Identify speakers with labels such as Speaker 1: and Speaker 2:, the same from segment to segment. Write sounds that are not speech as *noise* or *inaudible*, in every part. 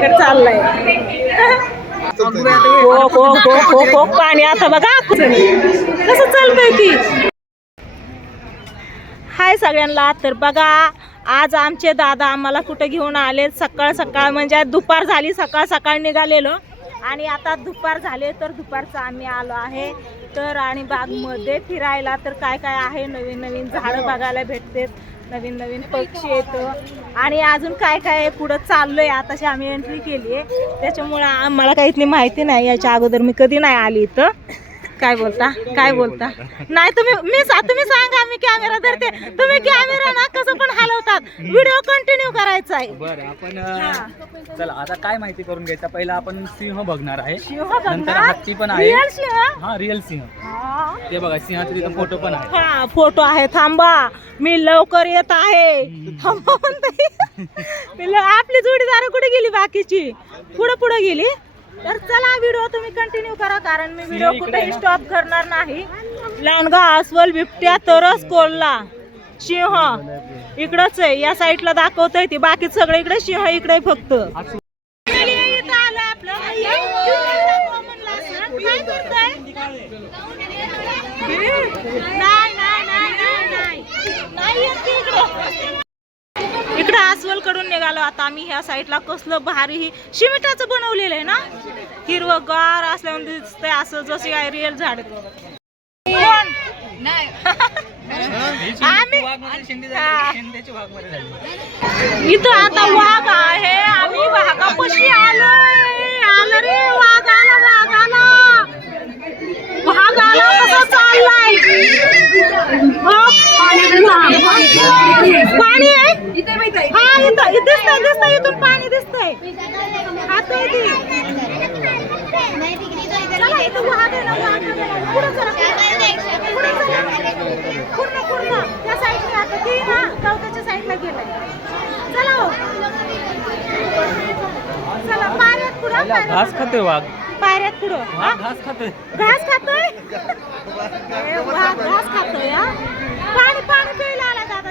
Speaker 1: त्याच्याकडे चाललाय. हो, हो, हो, पाणी आता बघा. कसं चालतंय ती? हाय सगळ्यांना तर बघा आज आमचे दादा आम्हाला कुठे घेऊन आले? सकाळ सकाळ म्हणजे दुपार झाली सकाळ सकाळ निघालेलो. आणि आता दुपार झाले तर दुपारचं आम्ही आलो आहे. तर आणि बागमध्ये फिरायला तर काय काय आहे? नवीन नवीन झाडं बघायला भेटतात. नवीन नवीन पक्षी येतं. आणि अजून काय काय आहे पुढं चाललोय आताशी आम्ही एंट्री केली आहे. त्याच्यामुळं आम्हाला काही इथली माहिती नाही याच्या अगोदर मी कधी नाही आली इथं. काय बोलता? काय बोलता? नाही तुम्ही मी सा- तुम्ही सांगा मी कॅमेरा धरते. तुम्ही कॅमेरा ना कसं पण हलवतात. व्हिडिओ कंटिन्यू करायचा आहे.
Speaker 2: बरं आपण अं, चला आता काय माहिती करून घ्यायचा? पहिला आपण सिंह बघणार आहे. नंतर
Speaker 1: बघणार?
Speaker 2: हत्ती पण आहे.
Speaker 1: Real शिव?
Speaker 2: हा रिअल सिंह.
Speaker 1: हा.
Speaker 2: ते बघा सिंहाचा तिथं फोटो पण आहे.
Speaker 1: हा फोटो आहे. थांबा. मी लवकर येत आहे. थांबा म्हणते. मी ल- आपली जोडीदार कुठे गेली बाकीची? पुढे पुढे गेली? तर चला व्हिडिओ तुम्ही कंटिन्यू करा कारण मी व्हिडिओ
Speaker 2: इकडे
Speaker 1: कुठेही
Speaker 2: आहे ना?
Speaker 1: स्टॉप करणार नाही. लांडगा अस्वल बिबट्या तरस कोल्हा सिंह. इकडंच आहे. या साईडला दाखवतंय ती. बाकी सगळं इकडे सिंह इकडे फक्त? नाही नाही नाही नाही नाही नाही इकडं अस्वलकडून निघालो. आता आम्ही ह्या साईडला कसलं भारी ही शिमिटाचं बनवलेलं आहे ना? हिरवगार असल्यावर दिसतंय असं जसे काय रिअल झाड. कोण? *laughs* आम्ही इथं आता वाघ आहे. आम्ही वाघापाशी आलोय. आलं रे वाघ आला वाघ आला. वाघ आला कसा चाललाय? पाणी आहे? हा इथं इथं दिसतंय दिसतंय इथून पाणी दिसतंय. आता येते. चला इथं वाघ आहे ना वाघ. पुढं चला पुढं चला पूर्ण पूर्ण त्या साईडने आता ती ना गवताच्या साईडला गेलाय? चला हो. चला पाऱ्यात पुढं पाऱ्यात
Speaker 2: घास खातोय वाघ.
Speaker 1: पाऱ्यात पुढं हा?
Speaker 2: वाघ घास खातोय.
Speaker 1: घास खातोय? ए, घास खातोय हा? पाणी पाणी प्यायला आला दादा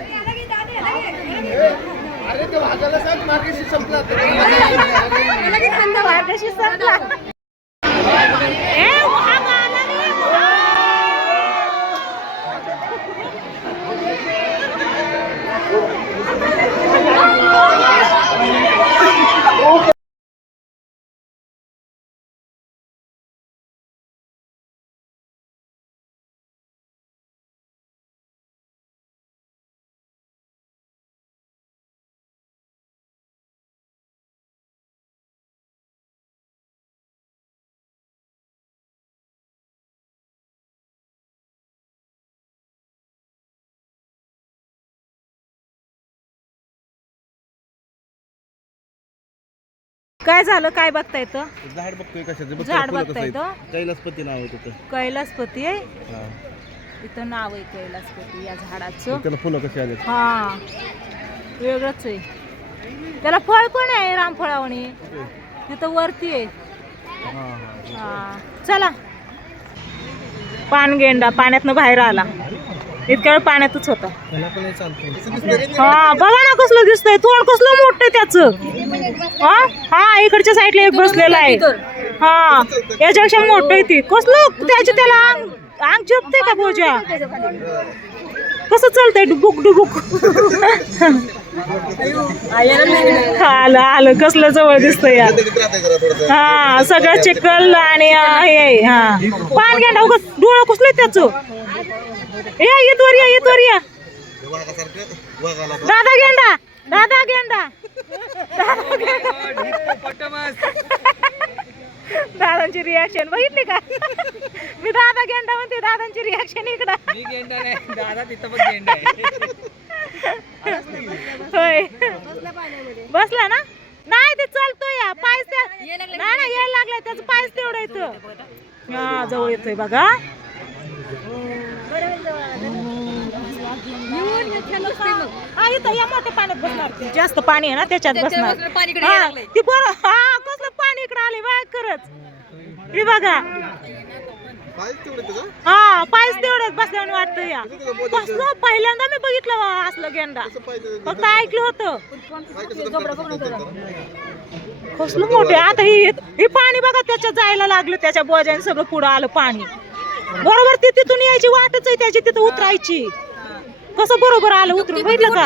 Speaker 1: मार्गशी संपला. ए, काय झालं? काय बघता येतं
Speaker 3: झाड बघतोय कशाचं
Speaker 1: झाड बघता. येतं
Speaker 3: कैलासपती नाव आहे त्याचं
Speaker 1: कैलासपती आहे. इथं नाव आहे कैलासपती या झाडाचं.
Speaker 3: त्याला फुलं कशी आले
Speaker 1: हा. वेगळंच आहे. त्याला फळ पण आहे रामफळावणी. तिथं वरती आहे. हा चला. पानगेंडा पाण्यातनं बाहेर आला. इतक्या वेळ पाण्यातच होता. हा बघा ना कसलं दिसतंय. तोंड कसलं मोठं त्याच. हा? हा इकडच्या साईडला एक बसलेला आहे. हा याच्यापेक्षा मोठं आहे ती. कसलं? त्याची त्याला अंग अंग झोपते का बोजा कसं चालतंय? डुबुक डुबुक. आलं आलं. कसलं जवळ दिसतंय या हा सगळं चिखल आणि हे हा. पान घ्या डोळं कसलं त्याच. ए येत वर या येत या. दादा गेंडा. दादा गेंडा दादा गेंडा. दादांची रिॲक्शन बघितली का? मी दादा गेंडा म्हणते दादांची रिॲक्शन इकडं.
Speaker 2: मी गेंडा नाही दादा तिथं पण गेंडा आहे.
Speaker 1: होय. बसला ना? नाही ते चालतोय या. पायच त्या नाही नाही यायला लागलाय. त्याचं पायच तेवढं येतं हा जवळ येतोय बघा. जास्त पाणी आहे ना त्याच्यात बसणार. ती बरं हा कसलं पाणी इकडे आले बाय करत हे बघा. हा पायच तेवढ्यात बसल्याने वाटतं या. कसलं पहिल्यांदा मी बघितलं असलं गेंडा. फक्त ऐकलं होतं. कसलं मोठे आता हे हे पाणी बघा त्याच्यात जायला लागलं त्याच्या बोजाने सगळं पुढं आलं पाणी. बरोबर ती तिथून यायची वाटच आहे त्याची तिथं उतरायची. कसं बरोबर आलं उतरून बघितलं का?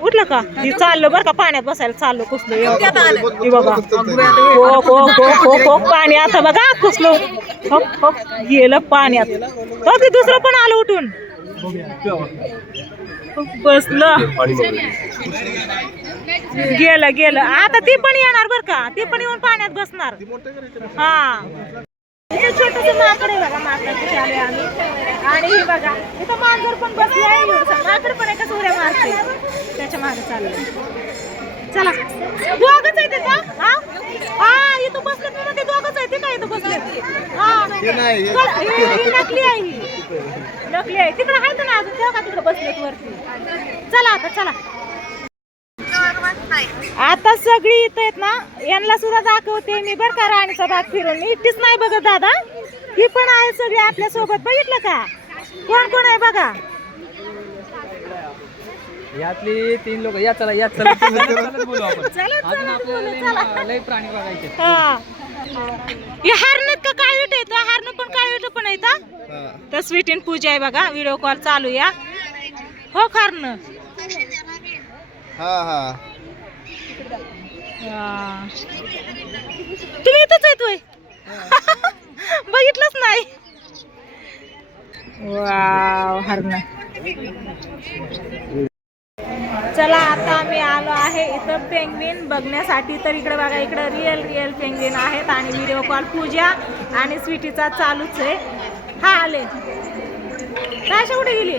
Speaker 1: उठलं का? हे चाललं बरं का पाण्यात बसायला चाललं कसलं. हे बघा. हे बघा. हो हो हो हो हो पाणी आता बघा कसलं. गेलं पाण्यात. हो ते दुसरं पण आलं उठून. बसलं. गेलं गेलं. आता ती पण येणार बर का? ती पण येऊन पाण्यात बसणार. हा. हे छोटस माकड आहे बघा माकडाची आले आम्ही. आणि हे बघा इथं मांजर पण बसले आहे. माकड पण एकाच उड्या मारते. त्याच्यामागे चाललंय. चला. दोघच आहे तिथं हा? हा इथं बसलेत ना ते दोघच आहे ते काय इथं बसलेत. हा नकली आहे ही. नकली आहे. तिकडे आहेत ना अजून. तेव्हा का तिकडे बसलेत वरती. चला आता चला. आता सगळी इथं आहेत ना यांना सुद्धा दाखवते मी बर का राणीचा भाग फिरून मी एकटीच नाही बघत दादा. ही पण आहे सगळी आपल्यासोबत. बघितलं का? कोण कोण आहे बघा?
Speaker 2: यातली तीन लोक. या चला या चला *laughs* लय- प्राणी बघायचे.
Speaker 1: हा. हे का विट येतं हारण पण काळ विट पण येतं तर स्वीट इन पूजा आहे बघा. व्हिडिओ कॉल चालू या. हो खारण
Speaker 3: हा हा.
Speaker 1: तुम्ही इथंच येतोय *laughs* बघितलंच नाही. वाव हरण. चला आता आम्ही आलो आहे इथं पेंग्विन बघण्यासाठी. तर इकडे बघा इकडे रिअल रिअल पेंग्विन आहेत आणि व्हिडिओ कॉल पूजा आणि स्वीटीचा चालूच आहे. हा आले. राशा कुठे गेली?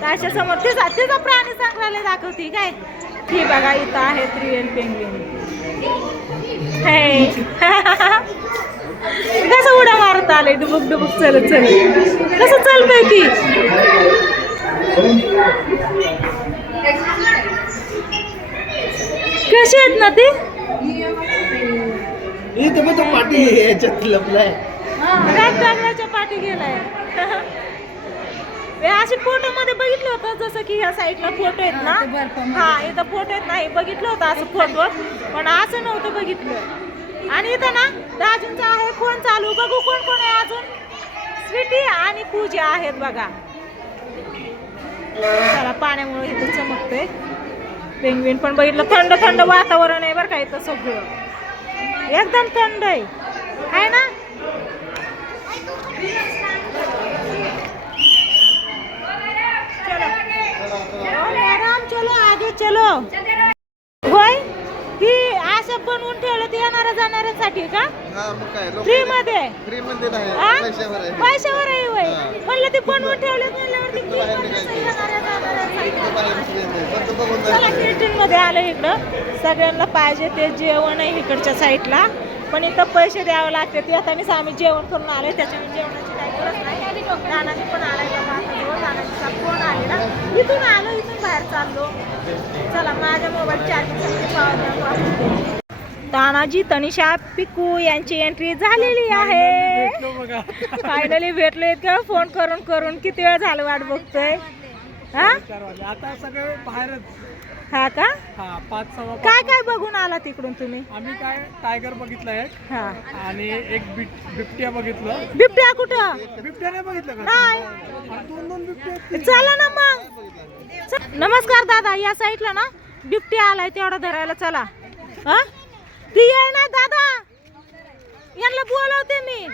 Speaker 1: राशा समोर तिचा तिचा प्राणी संग्रहालय दाखवते काय? ही बघा इथं आहेत रिअल पेंग्विन. हे *laughs* कसं उड्या मारत आले? डुबुक डुबुक चलत चलत कसं चालतंय ती? कशी आहेत ना ती?
Speaker 3: पाठी याच्यात लपलाय.
Speaker 1: पाठी गेलाय. *laughs* असे फोटो मध्ये बघितलं होतं जसं की ह्या साईडला फोटो आहेत ना? हा इथं फोटो आहेत नाही बघितलं होतं असं फोटो पण असं नव्हतं बघितलं. आणि इथं ना राजूंचा आहे फोन चालू. बघू कोण कोण आहे अजून. स्वीटी आणि पूजा आहेत बघा. चला पाण्यामुळे इथं चमकतंय. पेंगविन पण बघितलं. थंड थंड वातावरण आहे बरं का इथं सगळं. एकदम थंड आहे. आहे ना चलो ओले राम चलो आगे चलो होय ही असं बनवून ठेवलं ते येणाऱ्या जाणाऱ्यांसाठी का? फ्री मध्ये हा?
Speaker 3: पैशावर आहे.
Speaker 1: आहे होय. म्हणलं ते बनवून ठेवले म्हणल्यावरती free मध्ये
Speaker 3: आहे.
Speaker 1: चला. कॅन्टीन मध्ये आलं इकडं. सगळ्यांना पाहिजे ते जेवण आहे इकडच्या साईडला पण इथं पैसे द्यावे लागते येतानीच आम्ही जेवण करून आलोय त्याच्यामुळे जेवणाची काही गरज नाही. नानाजी पण आलाय बघा आता जवळ नानाजीचा फोन आलेला. इथून आलो इथून बाहेर चाललो. चला माझ्या मोबाईल चार्जिंग तानाजी तनिषा पिकू यांची एंट्री झालेली आहे. फायनली भेटलो इतक्या फोन करून करून किती वेळ झालं वाट बघतोय? हा?
Speaker 2: आता सगळे बाहेरच.
Speaker 1: हा का?
Speaker 2: हा पाच सव्वा पाच.
Speaker 1: काय काय बघून आला तिकडून तुम्ही?
Speaker 2: आम्ही काय टायगर बघितलं एक.
Speaker 1: हा.
Speaker 2: आणि एक बिट- बिबट्या बघितलं.
Speaker 1: बिबट्या कुठं?
Speaker 2: बिबट्या नाही बघितलं का?
Speaker 1: नाही.
Speaker 2: आणि दोन दोन बिबटे आहेत.
Speaker 1: चला ना मग. च- नमस्कार दादा या साईडला ना. बिबट्या आलाय तेवढा धरायला चला. हा? ती ये ना दादा? यांना बोलवते मी.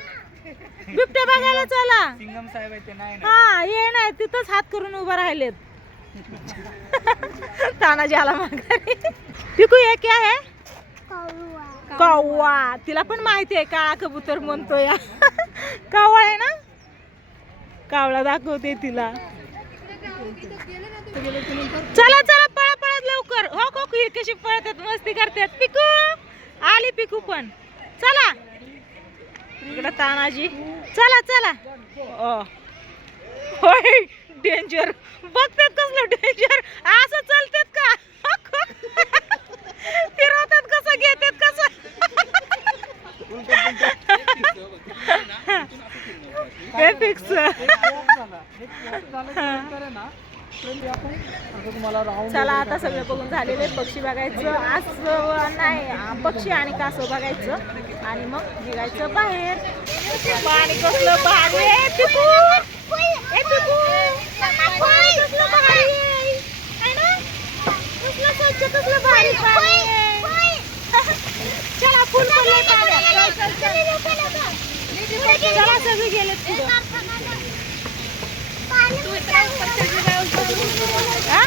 Speaker 1: बिबट्या बघायला चला.
Speaker 2: सिंगम साहेब आहे ते नाही
Speaker 1: हा ये नाही तिथंच हात करून उभं राहिलेत. *laughs* तानाजी आला माघारी. पिकू हे क्या है? कौवा. तिला पण माहिती आहे काळा कबूतर म्हणतो या *laughs* कावळा आहे ना? कावळा दाखवते तिला. चला चला पळा पळत लवकर. हो हो ही कशी पळतात मस्ती करतात. पिकू! आली पिकू पण चला इकडं तानाजी चला चला ओ होय डेंजर बघतात कसलं डेंजर असं चालतात का फिरवतात कसं घेतात कसं हे फिक्स चला आता सगळं बघून झालेले पक्षी बघायचं आज नाही. पक्षी आणि कासव बघायचं. आणि मग निघायचं बाहेर. पाणी कसलं भारी चला फुल चला सगळे पुढं हा?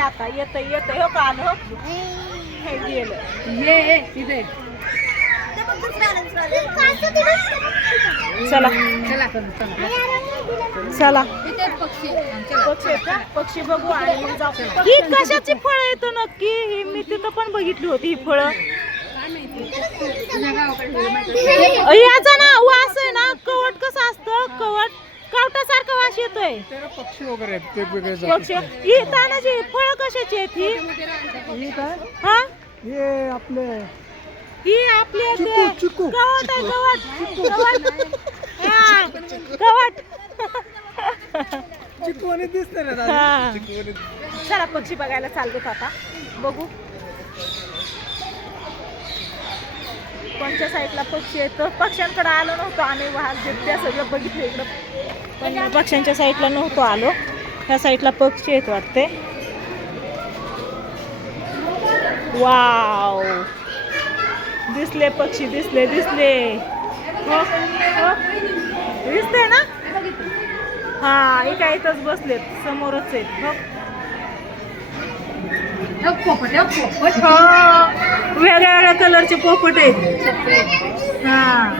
Speaker 1: आता येतंय येतंय हो का हे गेलं चला चला पक्षी पक्षी बघू आणि मग जाऊ ही कशाची फळं येतं नक्की मी तिथं पण बघितली होती ही फळं याचा ना वास आहे ना कवट कसं असतं? कवट कवटासारखा वास येतोय.
Speaker 2: पक्षी वगैरे आहेत वेगवेगळे
Speaker 1: पक्षी. ही तानाची फळं कशाची आहेत ही?
Speaker 2: हे काय?
Speaker 1: हा?
Speaker 2: हे आपले
Speaker 1: ही आपली ते
Speaker 2: चिकू, चिकू.
Speaker 1: गवट आहे हा,
Speaker 2: चिकवणी दिसते
Speaker 1: हा. चला पक्षी बघायला चाललो आता. बघू. कोणच्या साईडला पक्षी आहेत? पक्ष्यांकडे आलो नव्हतो आम्ही वाहन त्या सगळं बघितलं इकडं. पण पक्ष्यांच्या साईडला नव्हतो आलो. ह्या साईडला पक्षी आहेत वाटते. वाव! दिसले पक्षी दिसले दिसले. हो, हो. दिसते ना? हा एका इथंच बसलेत समोरच आहेत. हो. हो. वेगळ्या वेगळ्या कलरचे पोपट आहेत. हा.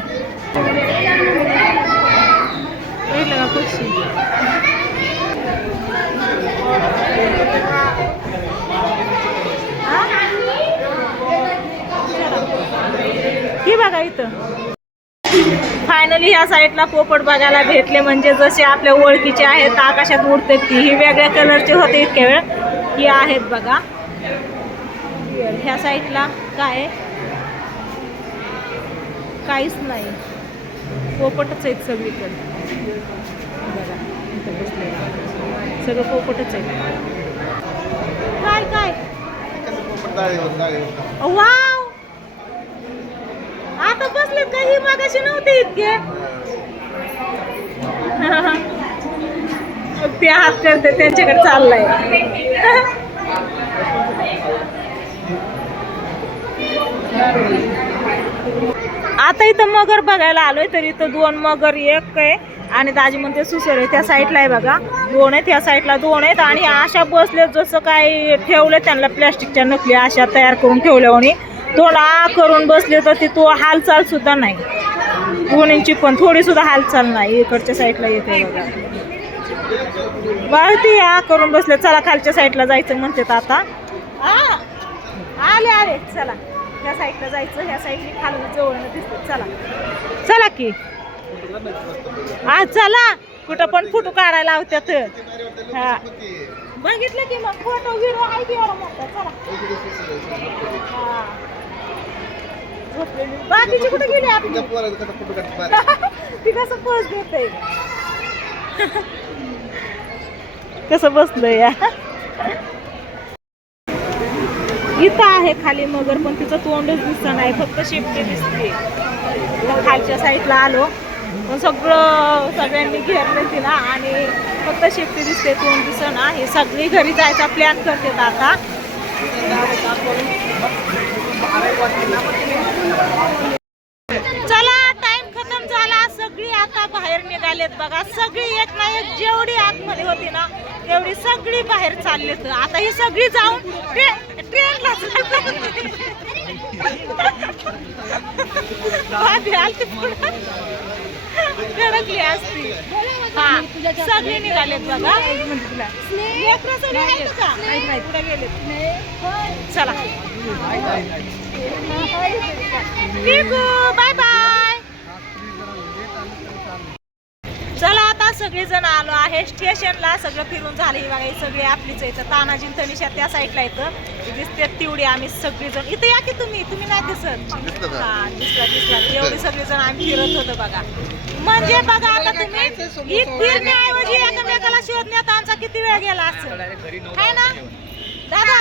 Speaker 1: का बघा इथं. फायनली ह्या साईडला पोपट बघायला भेटले. म्हणजे जसे आपल्या ओळखीचे आहेत आकाशात उडतात ती. ही वेगळ्या कलरचे होते इतक्या वेळ. ही आहेत बघा. ह्या साईडला काय काहीच नाही. पोपटच आहेत सगळीकडे. बघा इथं बसलेलं. सगळं पोपटच आहे काय काय? वाव! आता बसलेत काही मागाशी नव्हते इतके. *laughs* ते हात करते त्यांच्याकडे चाललाय. *laughs* आता इथं मगर बघायला आलोय तर इथं दोन मगर एक आहे. आणि दाजी म्हणते सुसर आहे त्या साईडला आहे बघा. दोन आहेत त्या साईडला दोन आहेत. आणि अशा बसले जसं काय ठेवले त्यांना प्लॅस्टिकच्या नकली अशा तयार करून ठेवल्या आणि थोडा करून बसले तर ती तो हालचाल सुद्धा नाही. दोन्हींची पण थोडी सुद्धा हालचाल नाही. इकडच्या साईडला येते बघा. बघ ती या करून बसले. चला खालच्या साईडला जायचं म्हणतात आता. आले आले. चला. ह्या साईडला जायचं ह्या साईडने खाली जवळ दिसते चला. चला की. हा चला. कुठं पण फोटो काढायला लावत्यात. हा. बघितलं की मग फोटो बिरो आहे की एवढा मोठा. चला. हा. झोपलेली. बाकीची कुठे गेली आपली? *laughs* ती कसं पळस देते *laughs* कसं बसलंय या? इथं आहे खाली मगर पण तिचं तोंडच दिसत नाही. फक्त शेपटी दिसते. खालच्या साईडला आलो. पण सगळं सगळ्यांनी घेरले तिला आणि फक्त शेपटी दिसते तोंड दिसत ना हे सगळी घरी जायचा प्लॅन करते आता चला टाइम खतम झाला. सगळी आता बाहेर निघालेत बघा. सगळी एक ना एक जेवढी आतमध्ये होती ना तेवढी सगळी बाहेर चाललेत. आता ही सगळी जाऊन धडकली असती हा सगळी निघालेत बघा पुढे गेलेत चला बाय बाय चला आता सगळेजण आलो आहे. स्टेशनला सगळं फिरून झालं ही बघा ही सगळी आपलीच इथं तानाजी तनिषा त्या साईडला येतं दिसते तेवढी आम्ही सगळेजण. इथं या की तुम्ही? तुम्ही नाही दिसत? हा दिसला दिसला एवढी सगळेजण आम्ही फिरत होतो बघा. म्हणजे बघा आता तुम्ही ही फिरण्याऐवजी एकमेकाला शोधण्यात आमचा किती वेळ गेला असेल? आहे ना? दादा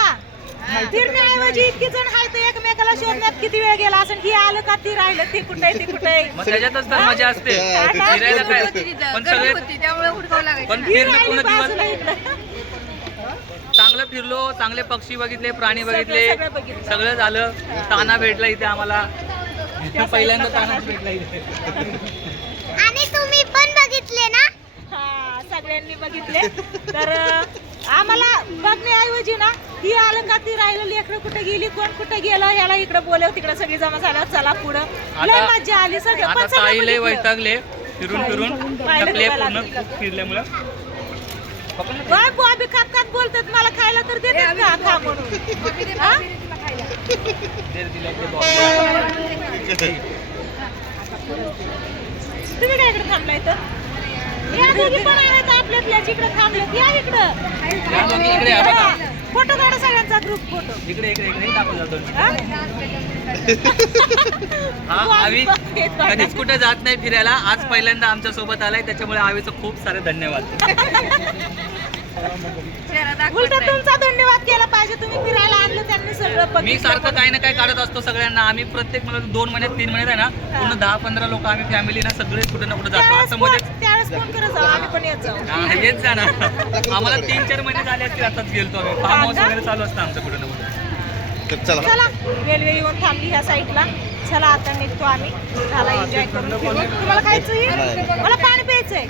Speaker 1: फिरण्याऐवजी इतकी जण आहे तर एकमेकाला शोधण्यात किती वेळ गेला? असेल ही आलं का? ती राहिलं ती कुठे ती कुठे
Speaker 2: मग त्याच्यातच तर मजा असते. फिरायला काय? पण सगळे
Speaker 4: त्यामुळे हुडकावं लागायचं.
Speaker 2: पण
Speaker 1: ही
Speaker 2: फिरणं पूर्ण दिवस. चांगलं फिरलो चांगले पक्षी बघितले प्राणी बघितले.
Speaker 1: सगळं बघितलं.
Speaker 2: सगळं झालं. ताना भेटला इथे आम्हाला. पहिल्यांदा ताना भेटला इथे *laughs*
Speaker 4: आणि तुम्ही पण बघितले ना
Speaker 1: हा सगळ्यांनी बघितले. तर आम्हाला बघण्याऐवजी ना ती आलं का ती राहिलं लेकरं कुठे गेली कोण कुठे गेलं याला इकडे बोलव तिकडे सगळी जमा झाल्यावर चला पुढं. लय मजा आली सगळं. पण
Speaker 2: आता लय. वैतागले फिरून फिरून.
Speaker 1: पाहिलं
Speaker 2: थकले
Speaker 1: तुम्हाला
Speaker 2: पूर्ण
Speaker 1: तिला.
Speaker 2: खूप फिरल्यामुळं.
Speaker 1: बाय बॉबी खात खात बोलतात मला खायला तर देतात का खा म्हणून? हा? तुम्ही काय इकडे थांबलाय तर या दोघी पण जिकडे थांबलेत या इकडं. फोटो काढा सगळ्यांचा ग्रुप फोटो
Speaker 2: इकडे इकडे इकडे. दाखव जातो.
Speaker 1: हा?
Speaker 2: हा आवी.
Speaker 1: बघ, बघ.
Speaker 2: कधीच कुठे जात नाही फिरायला. आज पहिल्यांदा आमच्यासोबत आलाय. त्याच्यामुळे आवीचं खूप सारे धन्यवाद. *laughs*
Speaker 1: उलट तुमचा धन्यवाद केला पाहिजे. तुम्ही सगळं
Speaker 2: मी. सारखं काही ना काही काढत असतो सगळ्यांना. आम्ही प्रत्येक मला दोन महिन्यात तीन महिन्यात आहे ना पूर्ण दहा पंधरा लोक आम्ही फॅमिली ना सगळे कुठे ना कुठे जातो. असं मध्ये
Speaker 1: येत जाऊ.
Speaker 2: येत जा ना *laughs* आम्हाला तीन चार महिने झाले असतील आताच गेलतो आम्ही. फार्म हाऊस वगैरे चालू असतं आमचं कुठे ना कुठे.
Speaker 3: चला.
Speaker 1: चला रेल्वे येऊन थांबली ह्या साईडला चला आता निघतो आम्ही. झाला एन्जॉय करून. तुम्हाला खायचं
Speaker 3: नाही.
Speaker 1: मला पाणी प्यायचंय.